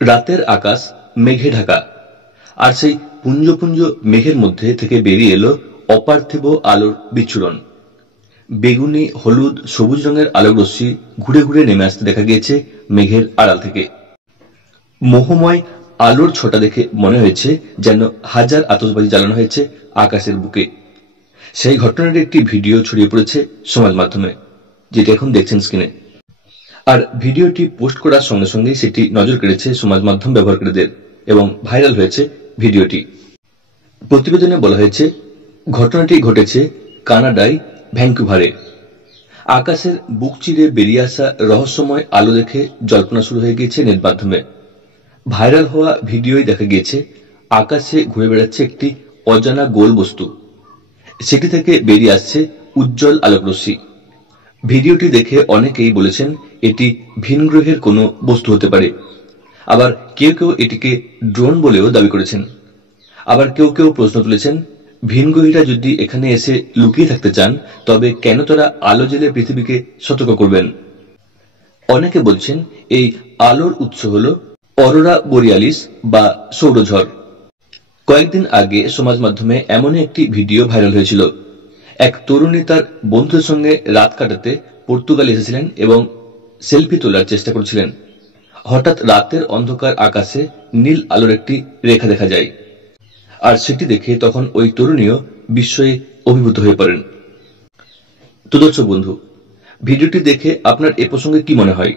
রাতের আকাশ মেঘে ঢাকা, আর সেই পুঞ্জ পুঞ্জ মেঘের মধ্যে থেকে বেরিয়ে এলো অপার্থিব আলোর বিচ্ছুরণ। বেগুনি, হলুদ, সবুজ রঙের আলোক রশ্মি ঘুরে ঘুরে নেমে আসতে দেখা গিয়েছে মেঘের আড়াল থেকে। মোহময় আলোর ছোটা দেখে মনে হয়েছে যেন হাজার আতশবাজি জ্বালানো হয়েছে আকাশের বুকে। সেই ঘটনার একটি ভিডিও ছড়িয়ে পড়েছে সমাজ মাধ্যমে, যেটি এখন দেখছেন স্ক্রিনে। আর ভিডিওটি পোস্ট করার সঙ্গে সঙ্গেই সেটি নজর কেড়েছে সমাজ মাধ্যম ব্যবহারকারীদের এবং ভাইরাল হয়েছে ভিডিওটি। প্রতিবেদনে বলা হয়েছে, ঘটনাটি ঘটেছে কানাডায় ভ্যাঙ্কুভারে। আকাশের বুক চিরে বেরিয়ে আসা রহস্যময় আলো দেখে জল্পনা শুরু হয়ে গিয়েছে নেট মাধ্যমে। ভাইরাল হওয়া ভিডিওয় দেখা গিয়েছে আকাশে ঘুরে বেড়াচ্ছে একটি অজানা গোল বস্তু। সেটি থেকে বেরিয়ে আসছে উজ্জ্বল আলোকরশ্মি। ভিডিওটি দেখে অনেকেই বলেছেন এটি ভিনগ্রহের কোনো বস্তু হতে পারে। আবার কেউ কেউ এটিকে ড্রোন বলেও দাবি করেছেন। আবার কেউ কেউ প্রশ্ন তুলেছেন, ভিনগ্রহীরা যদি এখানে এসে লুকিয়ে থাকতে চান তবে কেন তারা আলো জ্বেলে পৃথিবীকে সতর্ক করবেন। অনেকে বলছেন এই আলোর উৎস হল অরোরা বোরিয়ালিস বা সৌরঝড়। কয়েকদিন আগে সমাজ মাধ্যমে এমনই একটি ভিডিও ভাইরাল হয়েছিল। এক তরুণী তার বন্ধুদের সঙ্গে রাত কাটাতে পর্তুগাল এসেছিলেন এবং সেলফি তোলার চেষ্টা করছিলেন। হঠাৎ রাতের অন্ধকার আকাশে নীল আলোর একটি রেখা দেখা যায়, আর সেটি দেখে তখন ওই তরুণীও বিস্ময়ে অভিভূত হয়ে পড়েন। তো দর্শক বন্ধু, ভিডিওটি দেখে আপনার এ প্রসঙ্গে কি মনে হয়?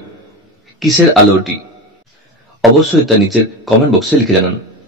কিসের আলো ওটি? অবশ্যই তা নিচের কমেন্ট বক্সে লিখে জানান।